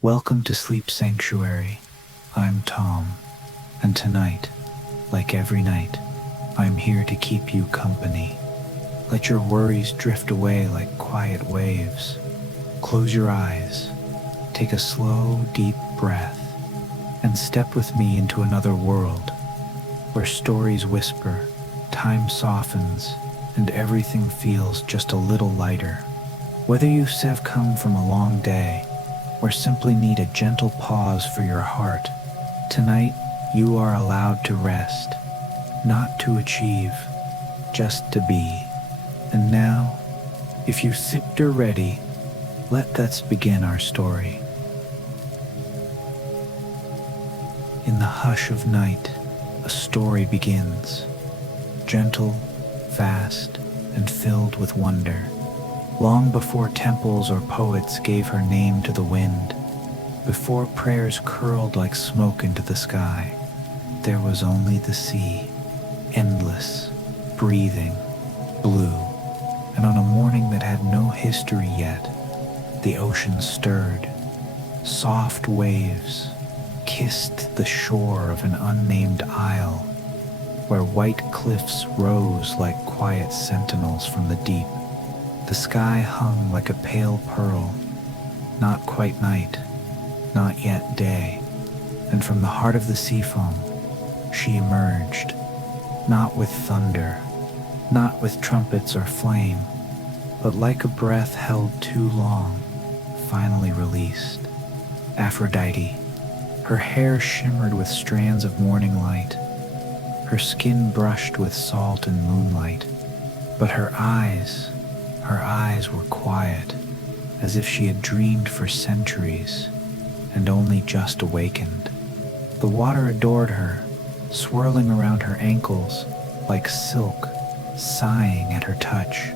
Welcome to Sleep Sanctuary. I'm Tom, and tonight, like every night, I'm here to keep you company. Let your worries drift away like quiet waves. Close your eyes, take a slow, deep breath, and step with me into another world where stories whisper, time softens, and everything feels just a little lighter. Whether you have come from a long day or simply need a gentle pause for your heart, tonight you are allowed to rest, not to achieve, just to be. And now, if you sipped or ready, let's begin our story. In the hush of night, a story begins, gentle, vast, and filled with wonder. Long before temples or poets gave her name to the wind, before prayers curled like smoke into the sky, there was only the sea, endless, breathing, blue. And on a morning that had no history yet, the ocean stirred. Soft waves kissed the shore of an unnamed isle, where white cliffs rose like quiet sentinels from the deep. The sky hung like a pale pearl, not quite night, not yet day, and from the heart of the sea foam, she emerged, not with thunder, not with trumpets or flame, but like a breath held too long, finally released. Aphrodite, her hair shimmered with strands of morning light, her skin brushed with salt and moonlight, but her eyes were quiet, as if she had dreamed for centuries and only just awakened. The water adored her, swirling around her ankles like silk, sighing at her touch.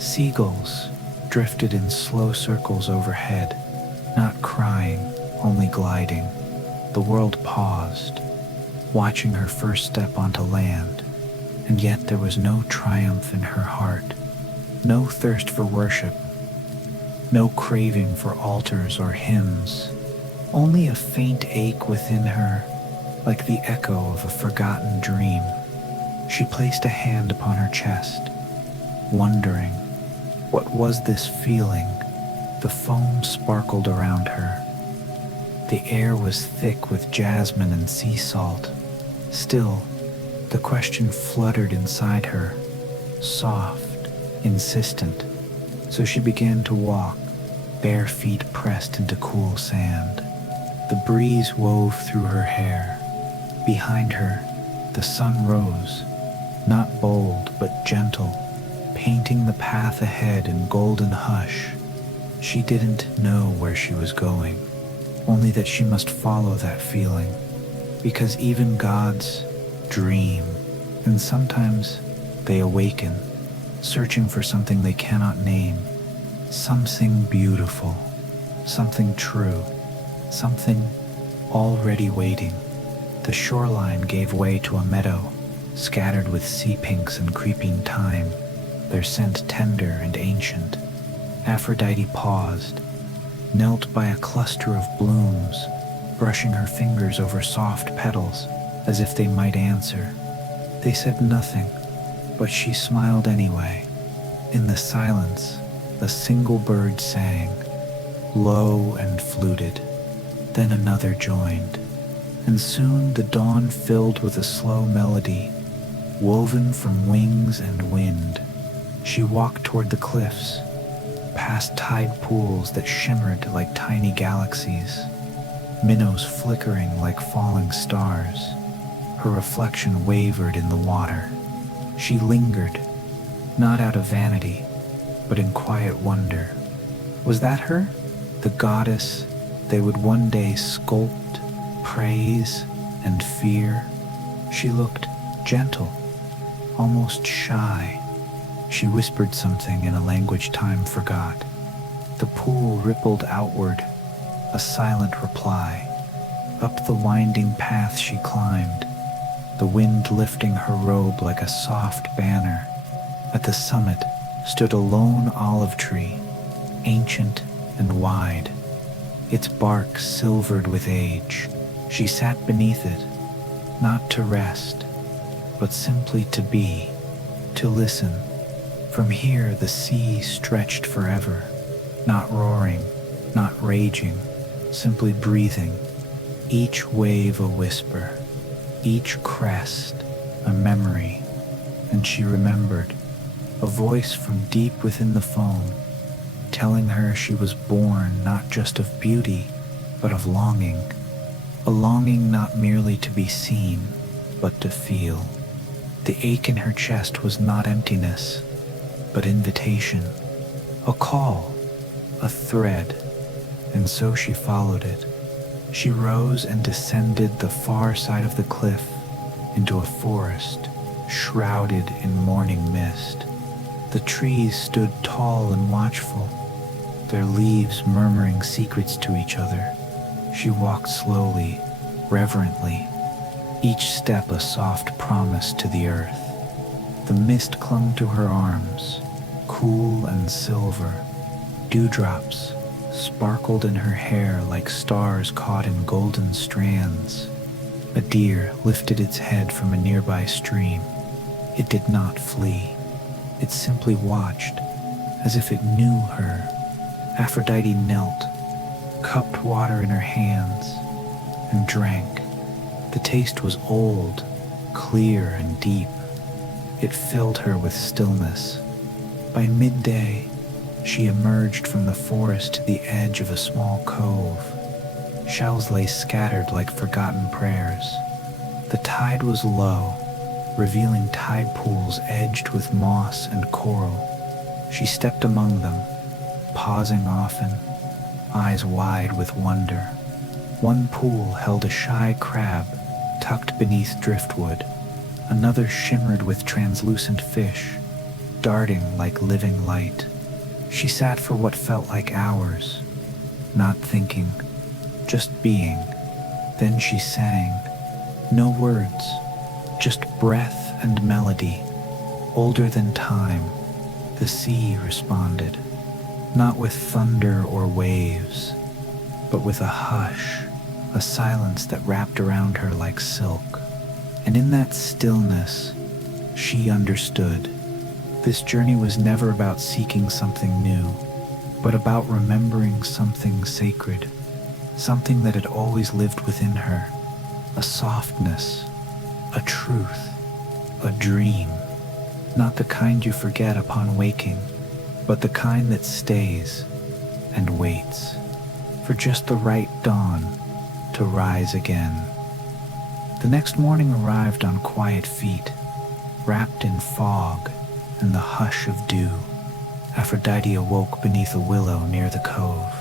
Seagulls drifted in slow circles overhead, not crying, only gliding. The world paused, watching her first step onto land, and yet there was no triumph in her heart, no thirst for worship, no craving for altars or hymns, only a faint ache within her, like the echo of a forgotten dream. She placed a hand upon her chest, wondering, what was this feeling? The foam sparkled around her. The air was thick with jasmine and sea salt. Still, the question fluttered inside her, soft, insistent. So she began to walk, bare feet pressed into cool sand. The breeze wove through her hair. Behind her, the sun rose, not bold but gentle, painting the path ahead in golden hush. She didn't know where she was going, only that she must follow that feeling, because even gods dream, and sometimes they awaken, searching for something they cannot name, something beautiful, something true, something already waiting. The shoreline gave way to a meadow, scattered with sea pinks and creeping thyme, their scent tender and ancient. Aphrodite paused, knelt by a cluster of blooms, brushing her fingers over soft petals as if they might answer. They said nothing, but she smiled anyway. In the silence, a single bird sang, low and fluted. Then another joined, and soon the dawn filled with a slow melody, woven from wings and wind. She walked toward the cliffs, past tide pools that shimmered like tiny galaxies, minnows flickering like falling stars. Her reflection wavered in the water. She lingered, not out of vanity, but in quiet wonder. Was that her? The goddess they would one day sculpt, praise, and fear? She looked gentle, almost shy. She whispered something in a language time forgot. The pool rippled outward, a silent reply. Up the winding path she climbed, the wind lifting her robe like a soft banner. At the summit stood a lone olive tree, ancient and wide. its bark silvered with age. She sat beneath it, not to rest, but simply to be, to listen. From here the sea stretched forever, not roaring, not raging, simply breathing, each wave a whisper, each crest a memory. And she remembered, a voice from deep within the foam, telling her she was born not just of beauty, but of longing. A longing not merely to be seen, but to feel. The ache in her chest was not emptiness, but invitation, a call, a thread, and so she followed it. She rose and descended the far side of the cliff into a forest shrouded in morning mist. The trees stood tall and watchful, their leaves murmuring secrets to each other. She walked slowly, reverently, each step a soft promise to the earth. The mist clung to her arms, cool and silver. Dewdrops sparkled in her hair like stars caught in golden strands. A deer lifted its head from a nearby stream. It did not flee. It simply watched, as if it knew her. Aphrodite knelt, cupped water in her hands, and drank. The taste was old, clear and deep. It filled her with stillness. By midday, she emerged from the forest to the edge of a small cove. Shells lay scattered like forgotten prayers. The tide was low, revealing tide pools edged with moss and coral. She stepped among them, pausing often, eyes wide with wonder. One pool held a shy crab tucked beneath driftwood. Another shimmered with translucent fish, darting like living light. She sat for what felt like hours, not thinking, just being. Then she sang. No words, just breath and melody. Older than time, the sea responded, not with thunder or waves, but with a hush, a silence that wrapped around her like silk. And in that stillness, she understood. This journey was never about seeking something new, but about remembering something sacred, something that had always lived within her, a softness, a truth, a dream, not the kind you forget upon waking, but the kind that stays and waits for just the right dawn to rise again. The next morning arrived on quiet feet, wrapped in fog and the hush of dew. Aphrodite awoke beneath a willow near the cove,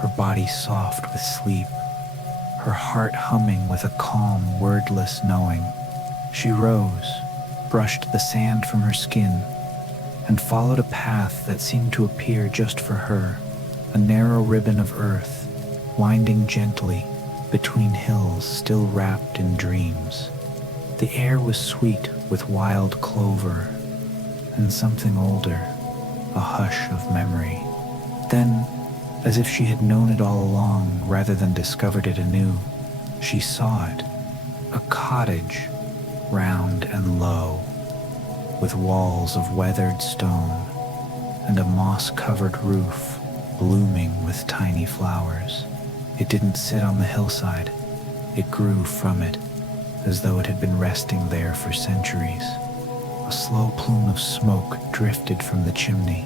her body soft with sleep, her heart humming with a calm, wordless knowing. She rose, brushed the sand from her skin, and followed a path that seemed to appear just for her, a narrow ribbon of earth, winding gently between hills still wrapped in dreams. The air was sweet with wild clover and something older, a hush of memory. Then, as if she had known it all along rather than discovered it anew, she saw it, a cottage, round and low, with walls of weathered stone and a moss-covered roof blooming with tiny flowers. It didn't sit on the hillside, it grew from it, as though it had been resting there for centuries. A slow plume of smoke drifted from the chimney,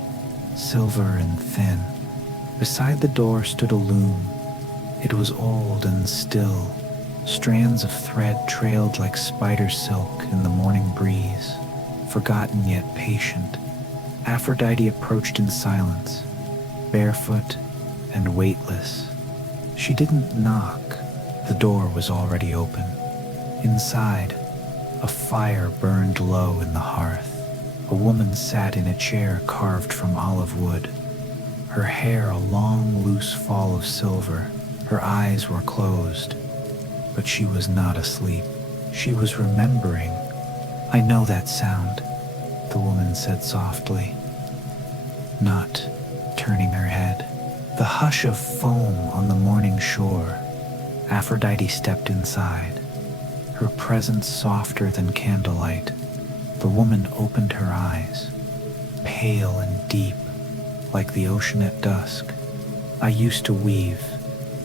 silver and thin. Beside the door stood a loom. It was old and still. Strands of thread trailed like spider silk in the morning breeze, forgotten yet patient. Aphrodite approached in silence, barefoot and weightless. She didn't knock. The door was already open. Inside, a fire burned low in the hearth. A woman sat in a chair carved from olive wood, her hair a long, loose fall of silver. Her eyes were closed, but she was not asleep. She was remembering. "I know that sound," the woman said softly, not turning her head. The hush of foam on the morning shore. Aphrodite stepped inside, her presence softer than candlelight. The woman opened her eyes, pale and deep, like the ocean at dusk. "I used to weave,"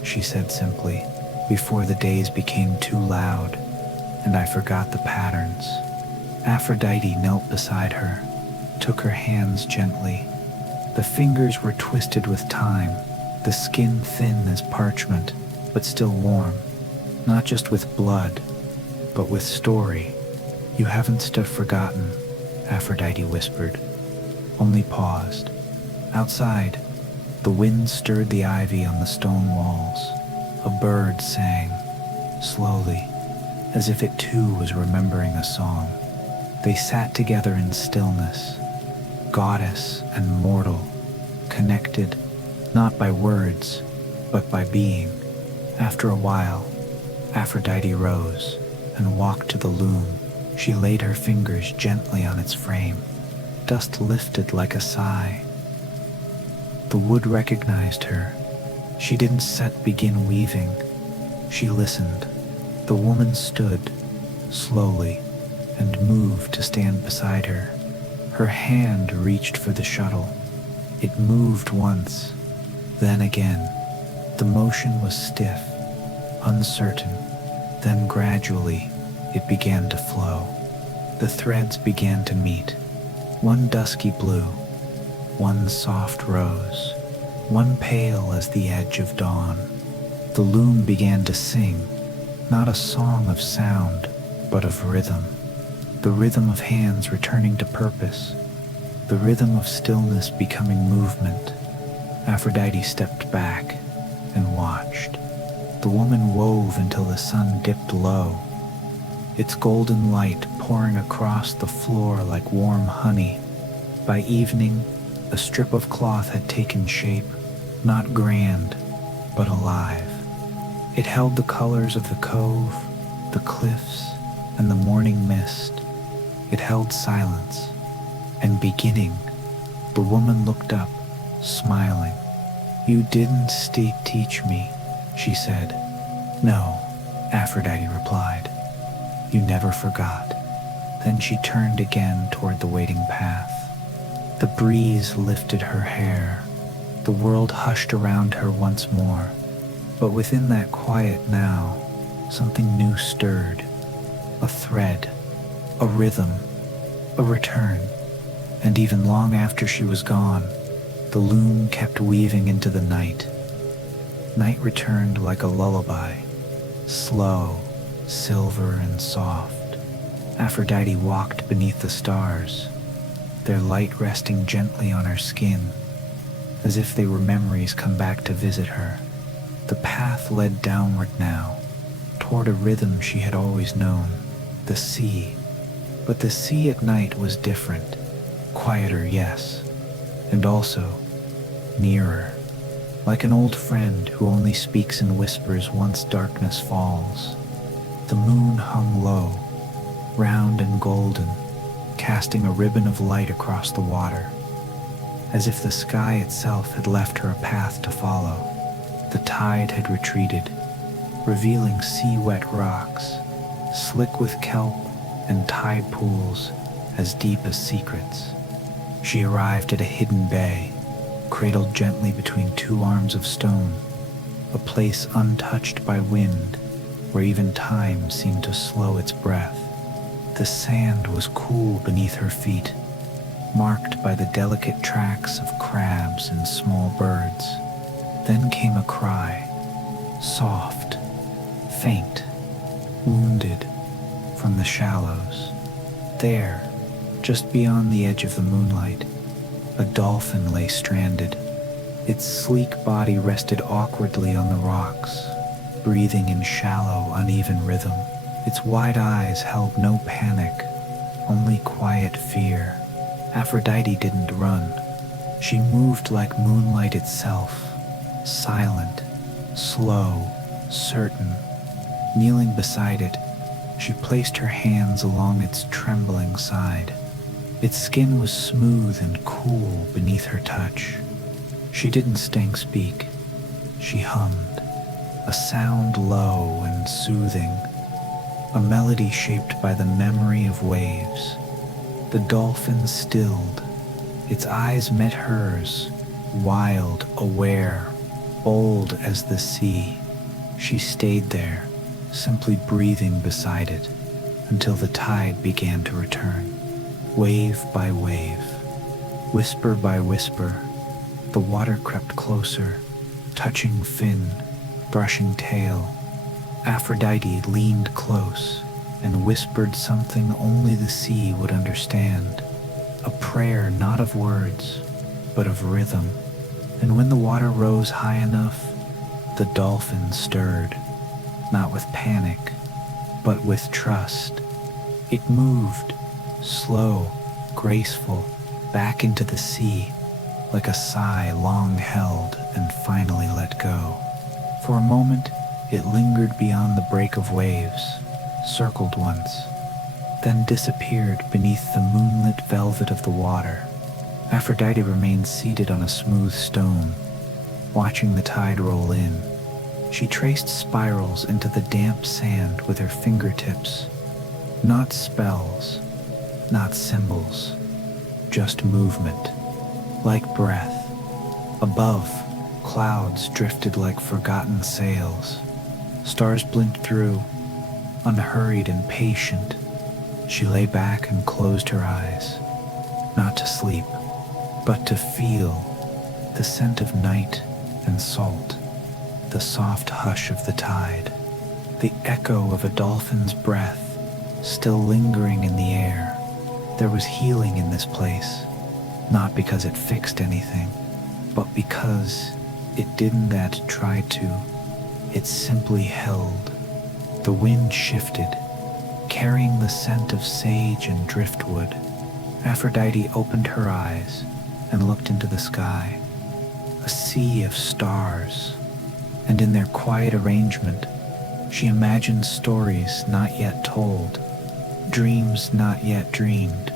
she said simply, "before the days became too loud, and I forgot the patterns." Aphrodite knelt beside her, took her hands gently. The fingers were twisted with time, the skin thin as parchment, but still warm, not just with blood, but with story. "You haven't forgotten," Aphrodite whispered, only paused. Outside, the wind stirred the ivy on the stone walls. A bird sang, slowly, as if it too was remembering a song. They sat together in stillness, goddess and mortal, connected not by words, but by being. After a while, Aphrodite rose and walked to the loom. She laid her fingers gently on its frame. Dust lifted like a sigh. The wood recognized her. She didn't begin weaving. She listened. The woman stood, slowly, and moved to stand beside her. Her hand reached for the shuttle. It moved once, then again. The motion was stiff, uncertain. Then gradually, it began to flow. The threads began to meet. One dusky blue, one soft rose, one pale as the edge of dawn. The loom began to sing, not a song of sound, but of rhythm. The rhythm of hands returning to purpose, the rhythm of stillness becoming movement. Aphrodite stepped back and watched. The woman wove until the sun dipped low, its golden light pouring across the floor like warm honey. By evening, a strip of cloth had taken shape, not grand, but alive. It held the colors of the cove, the cliffs, and the morning mist. It held silence. And beginning, the woman looked up, smiling. "You didn't teach me," she said. "No," Aphrodite replied. "You never forgot." Then she turned again toward the waiting path. The breeze lifted her hair. The world hushed around her once more. But within that quiet now, something new stirred. A thread, a rhythm, a return. And even long after she was gone, the loom kept weaving into the night. Night returned like a lullaby, slow, silver and soft. Aphrodite walked beneath the stars, their light resting gently on her skin, as if they were memories come back to visit her. The path led downward now, toward a rhythm she had always known, the sea. But the sea at night was different, quieter, yes, and also nearer, like an old friend who only speaks in whispers once darkness falls. The moon hung low, round and golden, casting a ribbon of light across the water, as if the sky itself had left her a path to follow. The tide had retreated, revealing sea-wet rocks, slick with kelp and tide pools as deep as secrets. She arrived at a hidden bay, cradled gently between two arms of stone, a place untouched by wind, where even time seemed to slow its breath. The sand was cool beneath her feet, marked by the delicate tracks of crabs and small birds. Then came a cry, soft, faint, wounded, from the shallows. There, just beyond the edge of the moonlight, a dolphin lay stranded. Its sleek body rested awkwardly on the rocks, breathing in shallow, uneven rhythm. Its wide eyes held no panic, only quiet fear. Aphrodite didn't run. She moved like moonlight itself, silent, slow, certain. Kneeling beside it, she placed her hands along its trembling side. Its skin was smooth and cool beneath her touch. She didn't speak. She hummed, a sound low and soothing, a melody shaped by the memory of waves. The dolphin stilled. Its eyes met hers, wild, aware, bold as the sea. She stayed there, simply breathing beside it, until the tide began to return. Wave by wave, whisper by whisper, the water crept closer, touching fin, brushing tail. Aphrodite leaned close and whispered something only the sea would understand, a prayer not of words, but of rhythm. And when the water rose high enough, the dolphin stirred, not with panic, but with trust. It moved, slow, graceful, back into the sea, like a sigh long held and finally let go. For a moment, it lingered beyond the break of waves, circled once, then disappeared beneath the moonlit velvet of the water. Aphrodite remained seated on a smooth stone, watching the tide roll in. She traced spirals into the damp sand with her fingertips. Not spells, not symbols, just movement, like breath. Above, clouds drifted like forgotten sails. Stars blinked through, unhurried and patient. She lay back and closed her eyes, not to sleep, but to feel the scent of night and salt, the soft hush of the tide, the echo of a dolphin's breath still lingering in the air. There was healing in this place, not because it fixed anything, but because it didn't that try to. It simply held. The wind shifted, carrying the scent of sage and driftwood. Aphrodite opened her eyes and looked into the sky, a sea of stars, and in their quiet arrangement, she imagined stories not yet told, dreams not yet dreamed.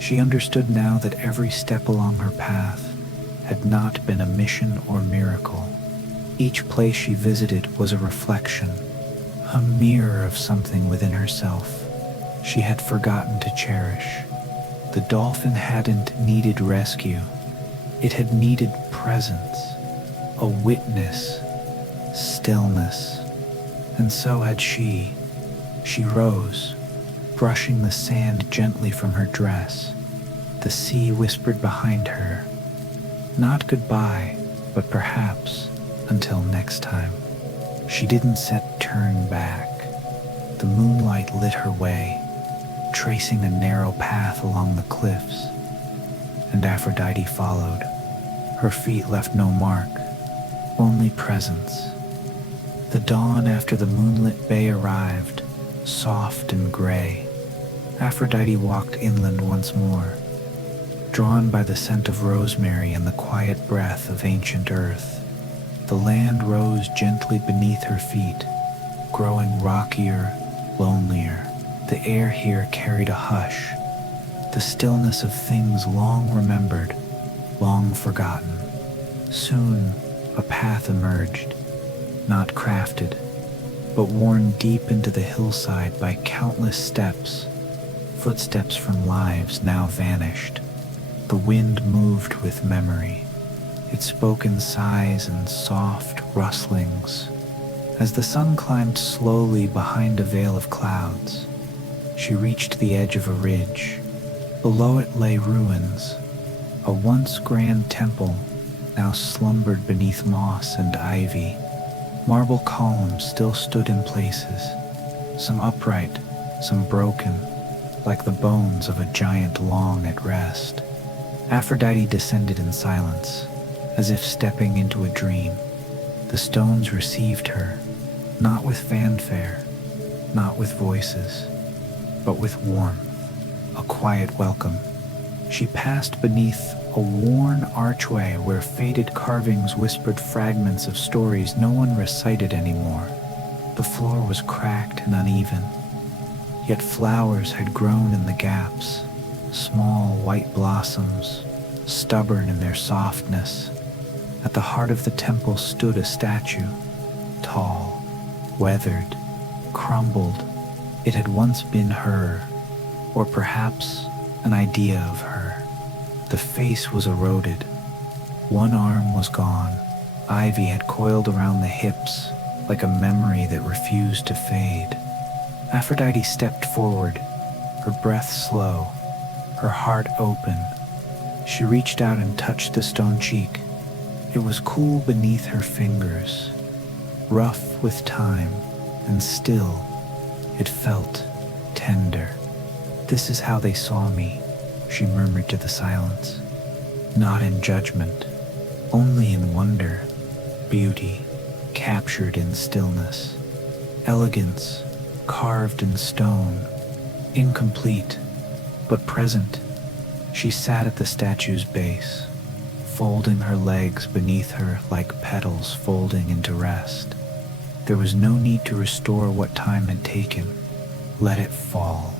She understood now that every step along her path had not been a mission or miracle. Each place she visited was a reflection, a mirror of something within herself she had forgotten to cherish. The dolphin hadn't needed rescue. It had needed presence, a witness, stillness. And so had she. She rose, brushing the sand gently from her dress. The sea whispered behind her, not goodbye, but perhaps until next time. She didn't turn back. The moonlight lit her way, tracing a narrow path along the cliffs, and Aphrodite followed. Her feet left no mark, only presence. The dawn after the moonlit bay arrived, soft and gray. Aphrodite walked inland once more, drawn by the scent of rosemary and the quiet breath of ancient earth. The land rose gently beneath her feet, growing rockier, lonelier. The air here carried a hush, the stillness of things long remembered, long forgotten. Soon, a path emerged, not crafted, but worn deep into the hillside by countless steps, footsteps from lives now vanished. The wind moved with memory. It spoke in sighs and soft rustlings. As the sun climbed slowly behind a veil of clouds, she reached the edge of a ridge. Below it lay ruins. A once grand temple now slumbered beneath moss and ivy. Marble columns still stood in places, some upright, some broken, like the bones of a giant long at rest. Aphrodite descended in silence, as if stepping into a dream. The stones received her, not with fanfare, not with voices, but with warmth, a quiet welcome. She passed beneath a worn archway where faded carvings whispered fragments of stories no one recited anymore. The floor was cracked and uneven, yet flowers had grown in the gaps, small white blossoms, stubborn in their softness. At the heart of the temple stood a statue, tall, weathered, crumbled. It had once been her, or perhaps an idea of her. The face was eroded. One arm was gone. Ivy had coiled around the hips like a memory that refused to fade. Aphrodite stepped forward, her breath slow, her heart open. She reached out and touched the stone cheek. It was cool beneath her fingers, rough with time, and still, it felt tender. "This is how they saw me," she murmured to the silence. Not in judgment, only in wonder, beauty captured in stillness, elegance carved in stone, incomplete but present. She sat at the statue's base, folding her legs beneath her like petals folding into rest. There was no need to restore what time had taken. Let it fall,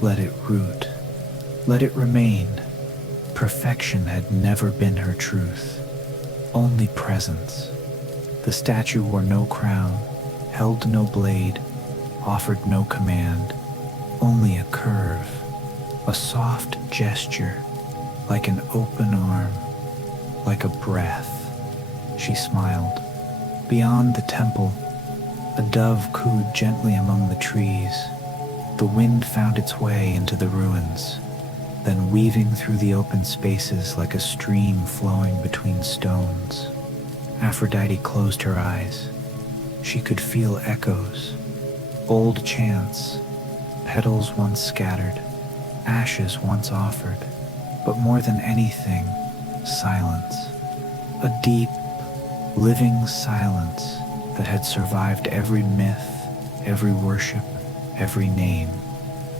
let it root, let it remain. Perfection had never been her truth, only presence. The statue wore no crown, held no blade, offered no command, only a curve, a soft gesture, like an open arm, like a breath. She smiled. Beyond the temple, a dove cooed gently among the trees. The wind found its way into the ruins, then weaving through the open spaces like a stream flowing between stones. Aphrodite closed her eyes. She could feel echoes, old chants, petals once scattered, ashes once offered, but more than anything, silence. A deep, living silence that had survived every myth, every worship, every name.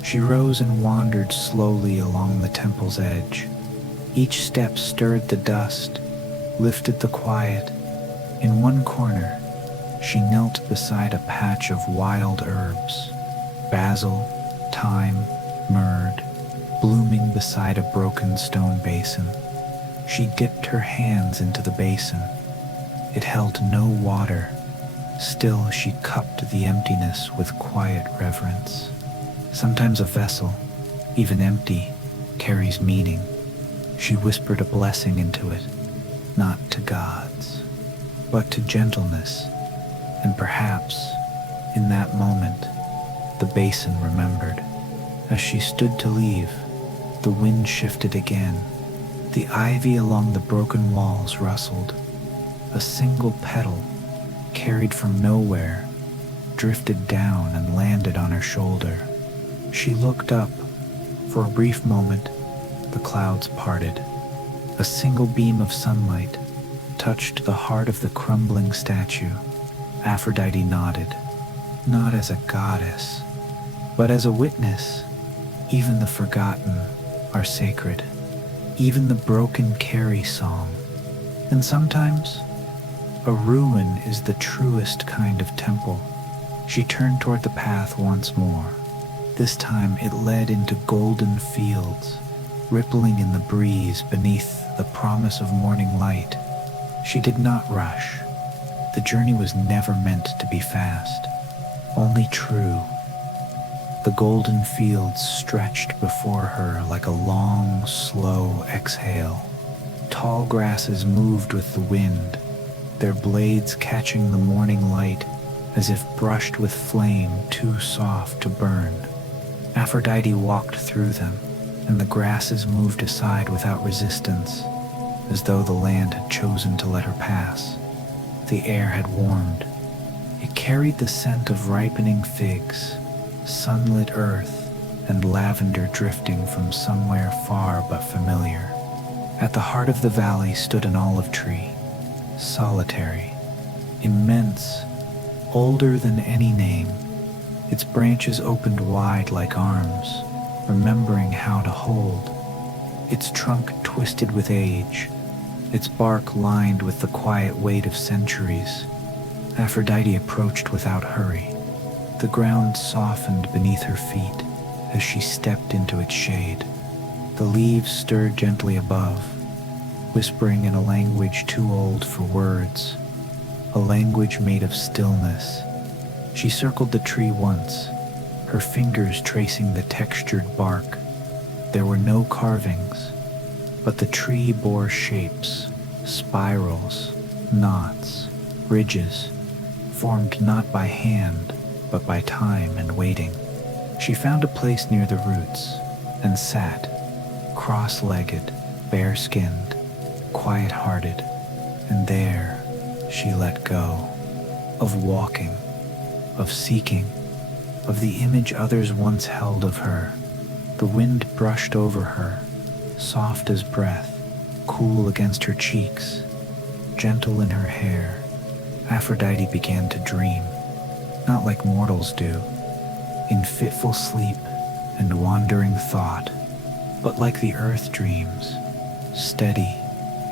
She rose and wandered slowly along the temple's edge. Each step stirred the dust, lifted the quiet. In one corner, she knelt beside a patch of wild herbs, basil, thyme, myrrh, blooming beside a broken stone basin. She dipped her hands into the basin. It held no water. Still, she cupped the emptiness with quiet reverence. Sometimes a vessel, even empty, carries meaning. She whispered a blessing into it, not to gods, but to gentleness. And perhaps, in that moment, the basin remembered. As she stood to leave, the wind shifted again. The ivy along the broken walls rustled. A single petal, carried from nowhere, drifted down and landed on her shoulder. She looked up. For a brief moment, the clouds parted. A single beam of sunlight touched the heart of the crumbling statue. Aphrodite nodded, not as a goddess, but as a witness. Even the forgotten are sacred, even the broken carry song. And sometimes, a ruin is the truest kind of temple. She turned toward the path once more. This time it led into golden fields, rippling in the breeze beneath the promise of morning light. She did not rush. The journey was never meant to be fast, only true. The golden fields stretched before her like a long, slow exhale. Tall grasses moved with the wind, their blades catching the morning light as if brushed with flame too soft to burn. Aphrodite walked through them, and the grasses moved aside without resistance, as though the land had chosen to let her pass. The air had warmed. It carried the scent of ripening figs, sunlit earth, and lavender drifting from somewhere far but familiar. At the heart of the valley stood an olive tree, solitary, immense, older than any name. Its branches opened wide like arms, remembering how to hold. Its trunk twisted with age, its bark lined with the quiet weight of centuries. Aphrodite approached without hurry. The ground softened beneath her feet as she stepped into its shade. The leaves stirred gently above, whispering in a language too old for words, a language made of stillness. She circled the tree once, her fingers tracing the textured bark. There were no carvings, but the tree bore shapes, spirals, knots, ridges, formed not by hand, but by time and waiting. She found a place near the roots and sat, cross-legged, bare-skinned, quiet-hearted, and there she let go of walking, of seeking, of the image others once held of her. The wind brushed over her, soft as breath, cool against her cheeks, gentle in her hair. Aphrodite began to dream, not like mortals do, in fitful sleep and wandering thought, but like the earth dreams, steady,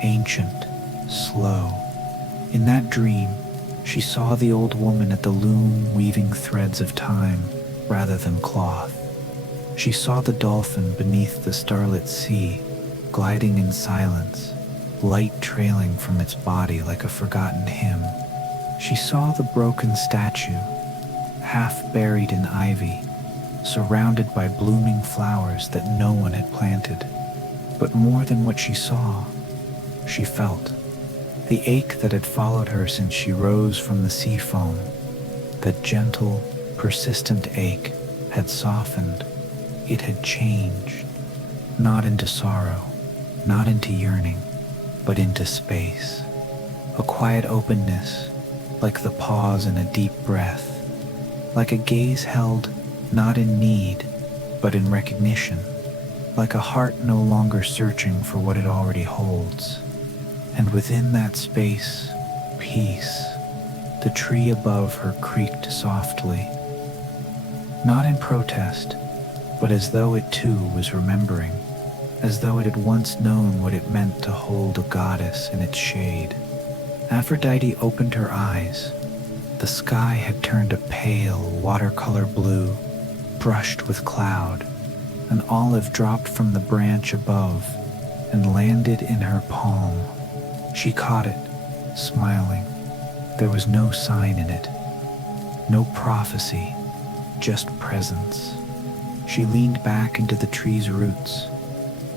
ancient, slow. In that dream, she saw the old woman at the loom weaving threads of time rather than cloth. She saw the dolphin beneath the starlit sea, gliding in silence, light trailing from its body like a forgotten hymn. She saw the broken statue, half buried in ivy, surrounded by blooming flowers that no one had planted. But more than what she saw, she felt the ache that had followed her since she rose from the sea foam. That gentle, persistent ache had softened. It had changed, not into sorrow, not into yearning, but into space. A quiet openness, like the pause in a deep breath, like a gaze held not in need, but in recognition, like a heart no longer searching for what it already holds. And within that space, peace. The tree above her creaked softly, not in protest, but as though it too was remembering, as though it had once known what it meant to hold a goddess in its shade. Aphrodite opened her eyes. The sky had turned a pale watercolor blue, brushed with cloud. An olive dropped from the branch above and landed in her palm. She caught it, smiling. There was no sign in it, no prophecy, just presence. She leaned back into the tree's roots,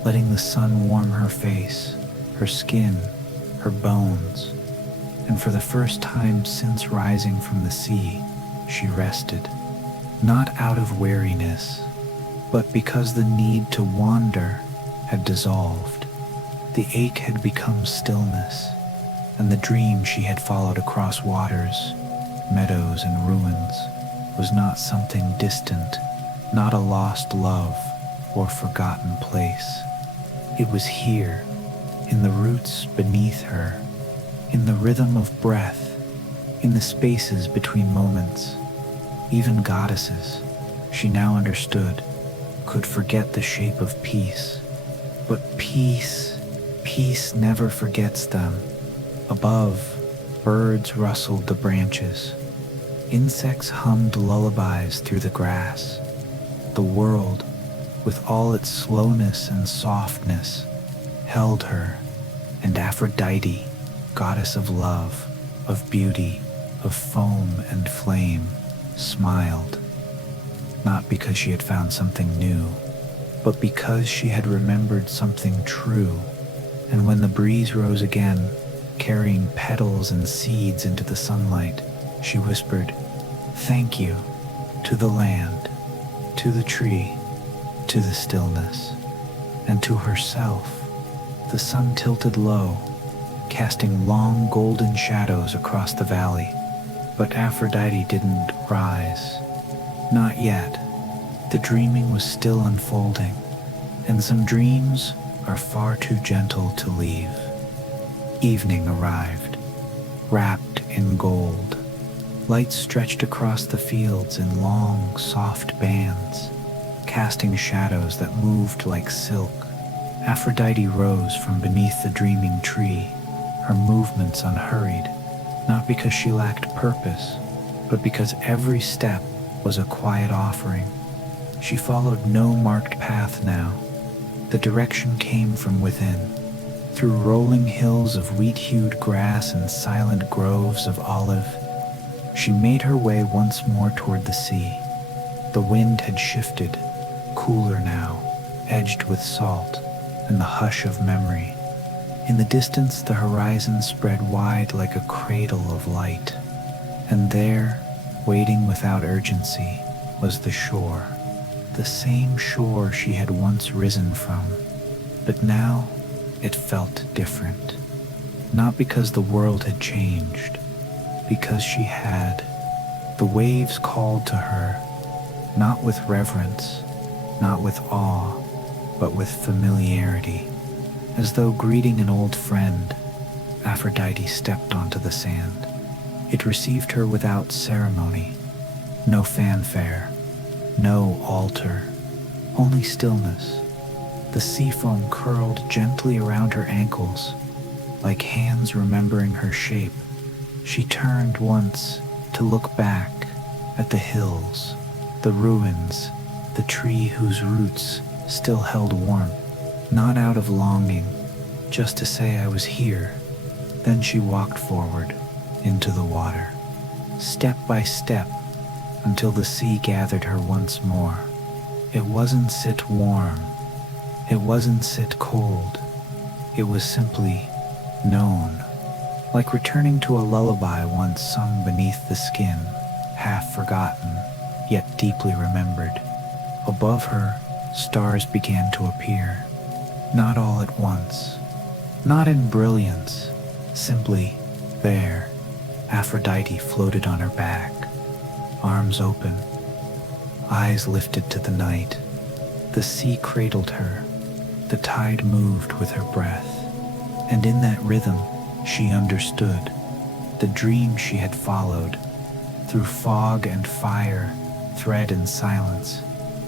letting the sun warm her face, her skin, her bones. And for the first time since rising from the sea, she rested, not out of weariness, but because the need to wander had dissolved. The ache had become stillness, and the dream she had followed across waters, meadows, and ruins was not something distant, not a lost love or forgotten place. It was here, in the roots beneath her, in the rhythm of breath, in the spaces between moments. Even goddesses, she now understood, could forget the shape of peace. But peace never forgets them. Above, birds rustled the branches. Insects hummed lullabies through the grass. The world, with all its slowness and softness, held her, and Aphrodite, goddess of love, of beauty, of foam and flame, smiled, not because she had found something new, but because she had remembered something true. And when the breeze rose again, carrying petals and seeds into the sunlight, she whispered, "Thank you," to the land, to the tree, to the stillness, and to herself. The sun tilted low, casting long golden shadows across the valley, but Aphrodite didn't rise. Not yet. The dreaming was still unfolding, and some dreams are far too gentle to leave. Evening arrived, wrapped in gold. Light stretched across the fields in long, soft bands, casting shadows that moved like silk. Aphrodite rose from beneath the dreaming tree, her movements unhurried, not because she lacked purpose, but because every step was a quiet offering. She followed no marked path now. The direction came from within, Through rolling hills of wheat-hued grass and silent groves of olive, she made her way once more toward the sea. The wind had shifted, cooler now, edged with salt and the hush of memory. In the distance, the horizon spread wide like a cradle of light, and there, waiting without urgency, was the shore. The same shore she had once risen from, but now it felt different. Not because the world had changed, because she had. The waves called to her, not with reverence, not with awe, but with familiarity. As though greeting an old friend, Aphrodite stepped onto the sand. It received her without ceremony, no fanfare, no altar, only stillness. The sea foam curled gently around her ankles, like hands remembering her shape. She turned once to look back at the hills, the ruins, the tree whose roots still held warmth, not out of longing, just to say I was here. Then she walked forward into the water, step by step, until the sea gathered her once more. It wasn't sit warm, it wasn't sit cold, it was simply known, like returning to a lullaby once sung beneath the skin, half forgotten, yet deeply remembered. Above her, stars began to appear, not all at once, not in brilliance, simply there. Aphrodite floated on her back, arms open, eyes lifted to the night. The sea cradled her, the tide moved with her breath, and in that rhythm she understood the dream she had followed through fog and fire, thread and silence,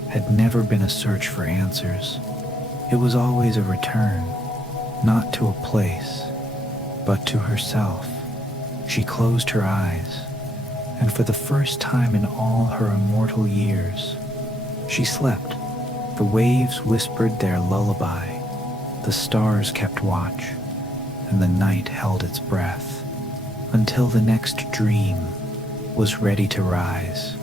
had never been a search for answers. It was always a return, not to a place, but to herself. She closed her eyes, and for the first time in all her immortal years, she slept. The waves whispered their lullaby, the stars kept watch, and the night held its breath, until the next dream was ready to rise.